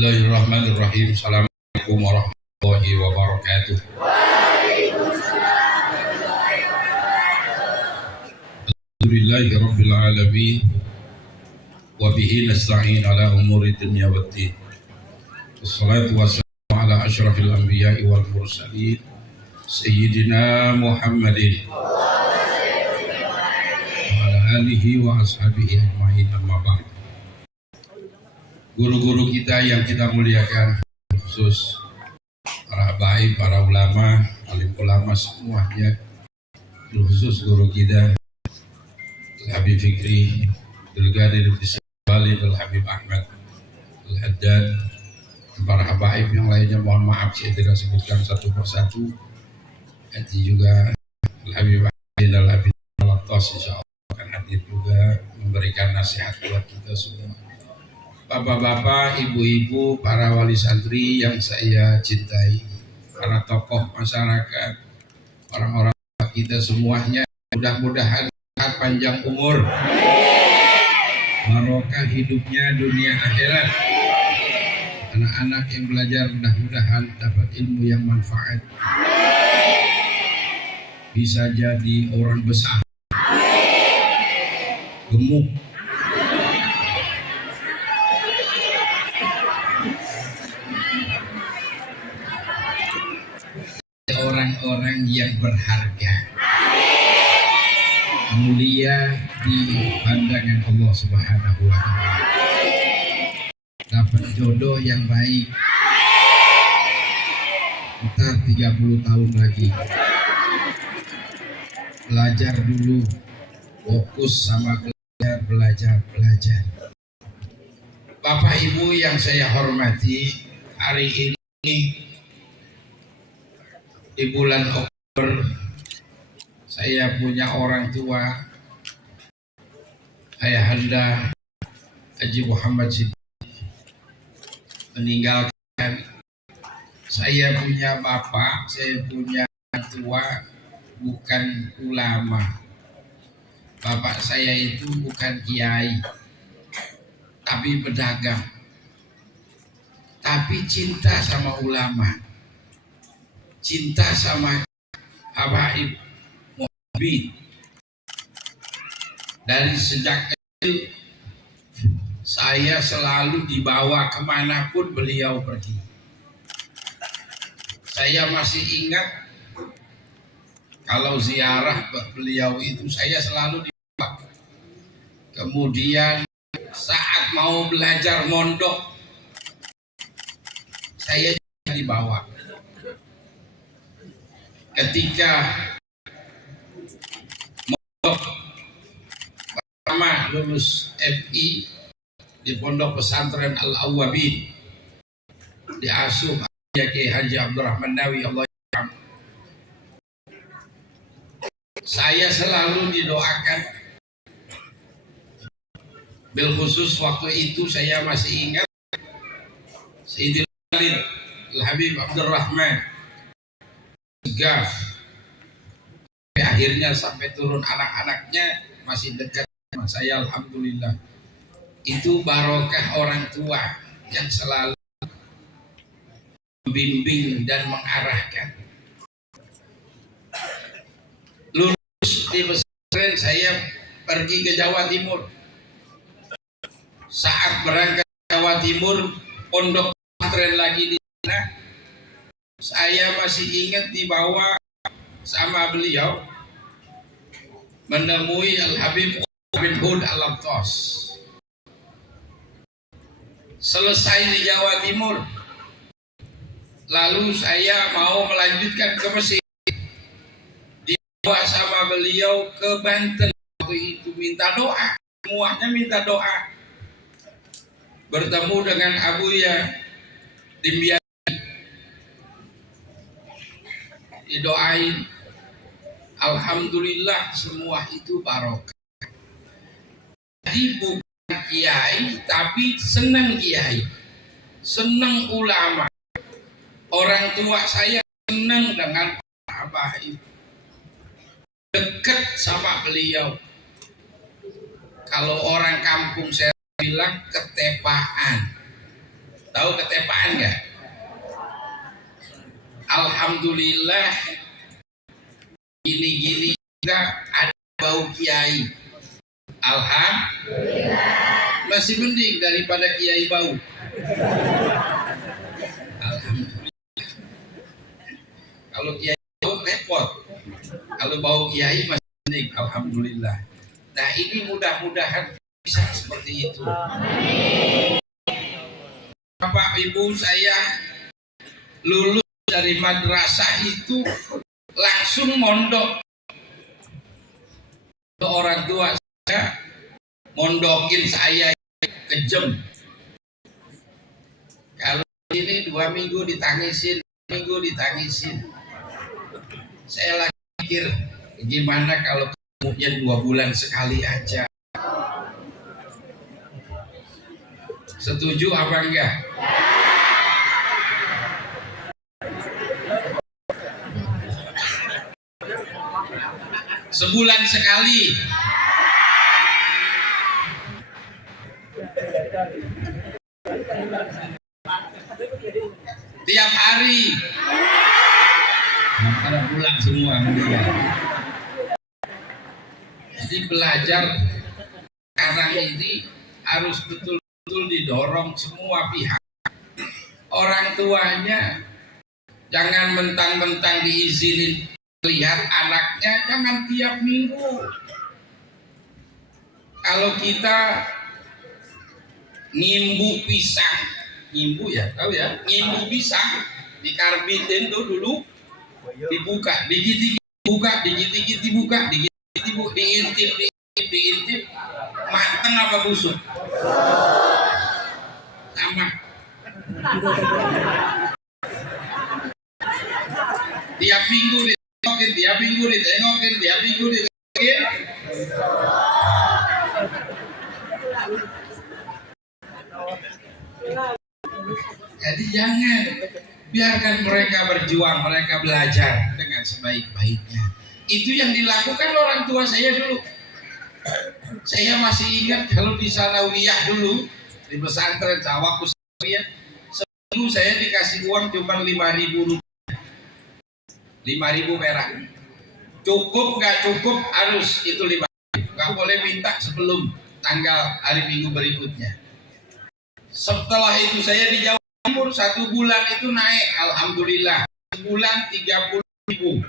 Bismillahirrahmanirrahim. Assalamualaikum warahmatullahi wabarakatuh. Alhamdulillahi rabbil alamin. Wa bihi nasta'in ala umuri dunya waddin. Wassalatu wassalamu ala asyrafil anbiya'i wal mursalin Sayyidina Muhammadin wa ala alihi wa ashabihi ajma'in, amma ba'd. Guru-guru kita yang kita muliakan, khusus para habaib, para ulama, alim ulama semuanya, khusus guru kita Habib Fikri, Al-Qadir Walid, Al-Habib Ahmad, Al-Haddad, para habaib yang lainnya, mohon maaf saya tidak sebutkan satu persatu. Nanti juga Al-Habib Ahmad, Al-Habib Al-Attas insya Allah akan hadir juga memberikan nasihat buat kita semua. Bapak-bapak, ibu-ibu, para wali santri yang saya cintai, para tokoh masyarakat, orang-orang kita semuanya, mudah-mudahan panjang umur, barokah hidupnya dunia akhirat. Anak-anak yang belajar mudah-mudahan dapat ilmu yang manfaat, bisa jadi orang besar, gemuk, orang-orang yang berharga, mulia di pandangan Allah Subhanahu wa Ta'ala, dapat jodoh yang baik. Ntar 30 tahun lagi belajar dulu, fokus sama belajar. Bapak Ibu yang saya hormati, hari ini di bulan Oktober saya punya orang tua, Ayahanda Haji Muhammad Siddiq meninggalkan. Saya punya bapak, saya punya orang tua bukan ulama. Bapak saya itu bukan kiai, tapi pedagang, tapi cinta sama ulama, cinta sama habaib muhabbin. Dari sejak kecil saya selalu dibawa kemanapun beliau pergi. Saya masih ingat kalau ziarah beliau itu saya selalu dibawa. Kemudian saat mau belajar mondok saya juga dibawa. Ketika mondok pertama lulus FI di Pondok Pesantren Al-Awwabin, diasuh Kiai Haji Abdurrahman Nawi, Allah yarham. Saya selalu didoakan. Bil khusus waktu itu saya masih ingat Sayyidil Walid Al-Habib Abdurrahman Segaf. Akhirnya sampai turun anak-anaknya masih dekat sama saya, alhamdulillah. Itu barokah orang tua yang selalu membimbing dan mengarahkan. Lulus di pesantren saya pergi ke Jawa Timur. Saat berangkat ke Jawa Timur, pondok pesantren lagi di sana, saya masih ingat dibawa sama beliau menemui Al-Habib bin Hud Al-Attas. Selesai di Jawa Timur, lalu saya mau melanjutkan ke Mesir, dibawa sama beliau ke Banten. Waktu itu minta doa, semuanya minta doa. Bertemu dengan Abuya Dimyati, didoain. Alhamdulillah semua itu barokah. Jadi bukan kiai, tapi senang kiai, senang ulama. Orang tua saya senang dengan habaib, dekat sama beliau. Kalau orang kampung saya bilang ketepaan. Tahu ketepaan? enggak? Alhamdulillah gini-gini juga ada bau kiai. Alhamdulillah. Masih mending daripada kiai bau. Alhamdulillah. Kalau kiai bau repot. Kalau bau kiai masih mending. Alhamdulillah. Nah ini mudah-mudahan bisa seperti itu. Bapak Ibu, saya lulus dari madrasah itu langsung mondok. Orang tua saya mondokin saya kejem. Kalau ini 2 minggu ditangisin, saya lagi pikir gimana kalau kemudian 2 bulan sekali aja. Setuju apa enggak? Sebulan sekali. Tiap hari. Pada pulang semua. Jadi belajar sekarang ini harus betul-betul didorong semua pihak. Orang tuanya jangan mentang-mentang diizinin lihat anaknya, jangan tiap minggu. Kalau kita ngimbu pisang, ngimbu ya, tahu ya, ngimbu pisang dikarbitin tuh dulu, dibuka, dikit-dikit buka, dikit-dikit dibuka, dikit-dikit dibuka, diintip, mateng apa busuk? Sama. Tiap minggu ditengokin, tiap minggu ditengokin. Jadi jangan, biarkan mereka berjuang, mereka belajar dengan sebaik-baiknya. Itu yang dilakukan orang tua saya dulu. Saya masih ingat kalau di Sanawiyah dulu, di pesantren Cawaku Sanawiyah, seminggu saya dikasih uang cuma 5.000 rupiah. 5.000 perak. Cukup nggak cukup harus itu 5.000. Nggak boleh minta sebelum tanggal hari Minggu berikutnya. Setelah itu saya di Jawa Timur 1 bulan itu naik, alhamdulillah. Sebulan 30.000.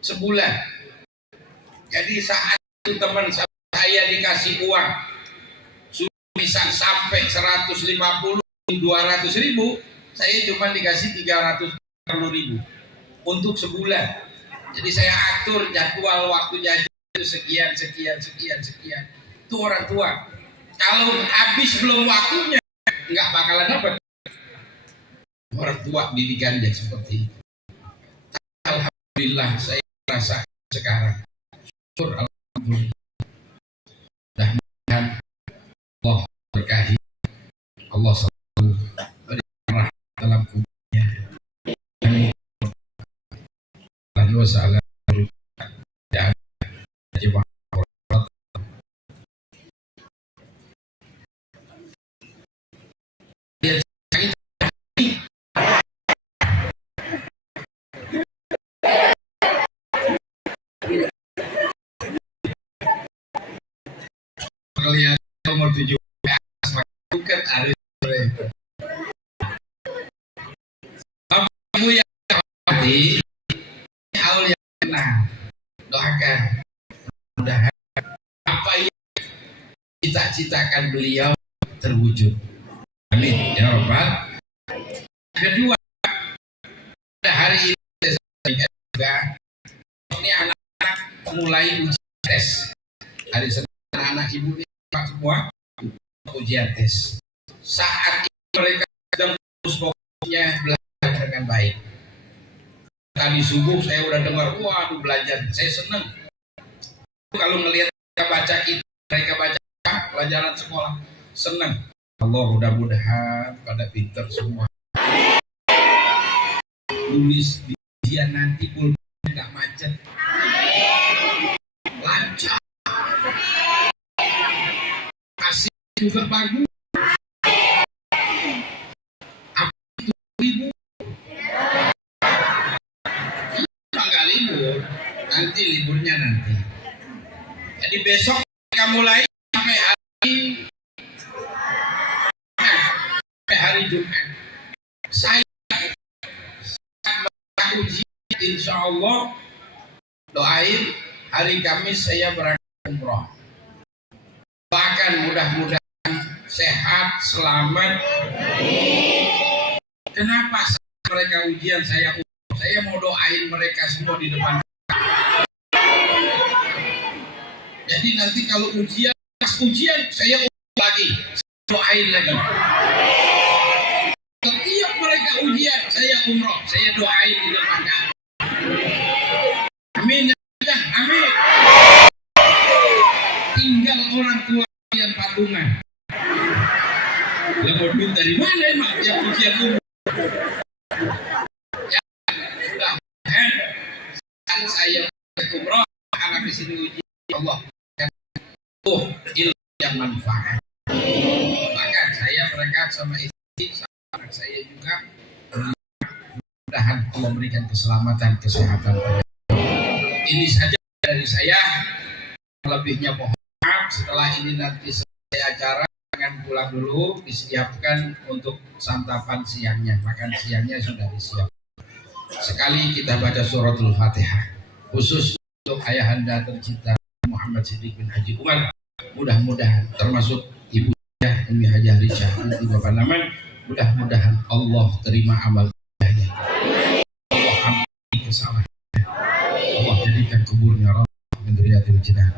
Sebulan. Jadi saat itu teman saya dikasih uang sudah bisa sampai 150.000, 200.000, saya cuma dikasih 330.000 untuk sebulan. Jadi saya atur jadwal waktu jajan itu sekian. Itu orang tua. Kalau habis belum waktunya, nggak bakalan dapat. Orang tua didikannya seperti itu. Alhamdulillah saya merasa sekarang. Alhamdulillah. Mudah-mudahan Allah berkahi. Allah selalu berikan rahmat dalam kuburnya. Wasallam. Kalian nomor 7 bukan hari Bapak yang hormati, Allah yang tenang, doakan mudah-mudahan apa yang cita-citakan beliau terwujud. Amin ya Rabbal. Kedua, pada hari ini saya juga ini anak-anak mulai ujian tes. Hari Senin anak ibu ini semua ujian tes. Saat ini mereka sedang fokusnya belajar dengan baik. Tadi subuh saya udah dengar, waduh belajar, saya senang. Kalau melihat mereka baca pelajaran sekolah, senang. Allah mudah-mudahan pada pinter semua. Tulis di ujian nanti pulpen nggak macet. Lancar. Kasih juga bagus. Jadi besok kita mulai sampai hari Jumat. Saya uji, insya Allah doain hari Kamis saya berangkat umroh. Doakan mudah-mudahan sehat, selamat. Kenapa mereka ujian saya umroh? Saya mau doain mereka semua di depan. Jadi nanti kalau ujian, pas ujian saya lagi doain lagi. Setiap mereka ujian saya umroh, saya doain di depan. Amin, amin. Tinggal orang tua yang patungan. Lah duit dari mana emang yang ujian umroh? Ya sudah kan saya umroh, anak di sini ujian Allah. Ilmu yang manfaat. Maka saya berangkat sama istri, sama anak saya juga. Mudah-mudahan Allah memberikan keselamatan, kesehatan. Ini saja dari saya. Lebihnya mohon maaf. Setelah ini nanti selesai acara, jangan pulang dulu, disiapkan untuk santapan siangnya. Makan siangnya sudah disiapkan. Sekali kita baca suratul Fatihah, khusus untuk ayahanda tercinta Muhammad Siddiq bin Haji Umar. Mudah-mudahan termasuk ibunya Umi Haji Risha nanti Bapak Naman, mudah-mudahan Allah terima amal ibadahnya. Allah ampuni kesalahannya. Allah jadikan kuburnya rahmah min riyadil jinan.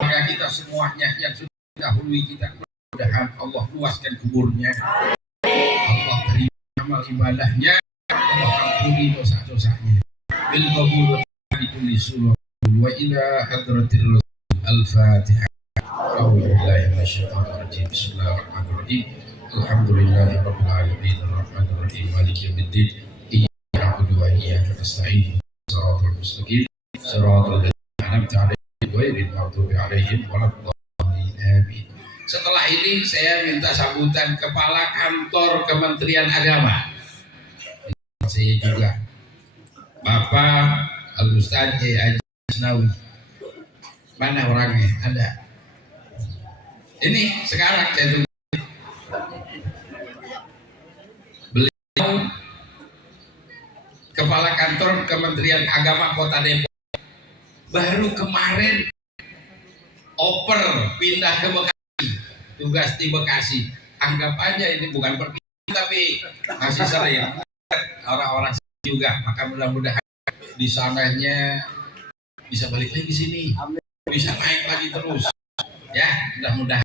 Maka kita semuanya yang sudah dahului kita, mudah-mudahan Allah luaskan kuburnya. Allah terima amal ibadahnya. Allah ampuni dosa-dosanya. Bil qabul bi kulli surah wa ila hadratir rasul. Al-Fatihah. A'udzubillahi minasyaitonir rajim. Bismillahirrahmanirrahim. Alhamdulillahirabbil alamin arrahmanir rahim maliki yaumiddin. Iyyaka na'budu wa iyyaka nasta'in. Shiratal mustaqim. Shiratal ladzina an'amta 'alaihim ghairil maghdubi 'alaihim waladdallin. Amin. Setelah ini saya minta sambutan Kepala Kantor Kementerian Agama. Saya juga Bapak Al-Ustadz Haji Asnawi. Mana orangnya? Ada. Ini sekarang saya tunggu. Beliau Kepala Kantor Kementerian Agama Kota Depok. Baru kemarin oper pindah ke Bekasi. Tugas di Bekasi. Anggap aja ini bukan perpindahan tapi masih sering orang-orang juga. Maka mudah-mudahan di sananya bisa balik lagi sini. Bisa naik lagi terus. Ya, mudah-mudahan